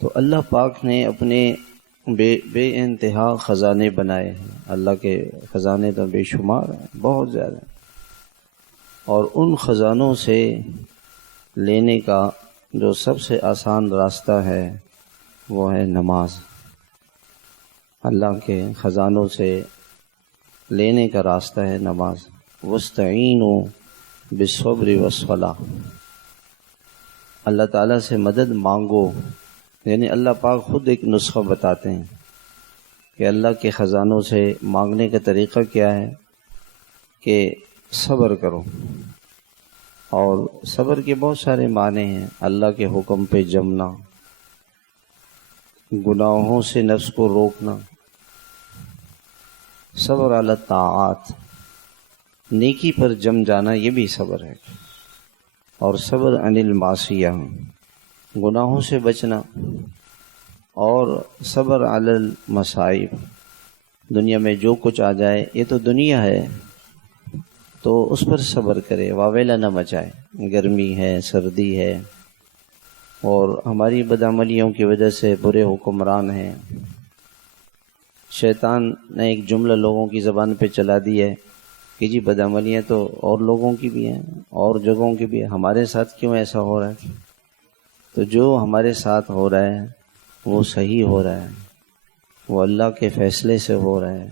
تو اللہ پاک نے اپنے بے انتہا خزانے بنائے ہیں۔ اللہ کے خزانے تو بے شمار ہیں، بہت زیادہ، اور ان خزانوں سے لینے کا جو سب سے آسان راستہ ہے وہ ہے نماز۔ اللہ کے خزانوں سے لینے کا راستہ ہے نماز۔ وَاسْتَعِینُوا بِالصَّبْرِ وَالصَّلَاةِ، اللہ تعالیٰ سے مدد مانگو، یعنی اللہ پاک خود ایک نسخہ بتاتے ہیں کہ اللہ کے خزانوں سے مانگنے کا طریقہ کیا ہے کہ صبر کرو، اور صبر کے بہت سارے معنی ہیں۔ اللہ کے حکم پہ جمنا، گناہوں سے نفس کو روکنا، صبر علی الطاعات، نیکی پر جم جانا، یہ بھی صبر ہے، اور صبر عن المعصیہ، گناہوں سے بچنا، اور صبر علی المصائب، دنیا میں جو کچھ آ جائے، یہ تو دنیا ہے تو اس پر صبر کرے، واویلا نہ مچائے، گرمی ہے، سردی ہے، اور ہماری بدعملیوں کی وجہ سے برے حکمران ہیں۔ شیطان نے ایک جملہ لوگوں کی زبان پہ چلا دی ہے کہ جی بدعملیاں تو اور لوگوں کی بھی ہیں، اور جگہوں کی بھی ہیں، ہمارے ساتھ کیوں ایسا ہو رہا ہے؟ تو جو ہمارے ساتھ ہو رہا ہے وہ صحیح ہو رہا ہے، وہ اللہ کے فیصلے سے ہو رہا ہے۔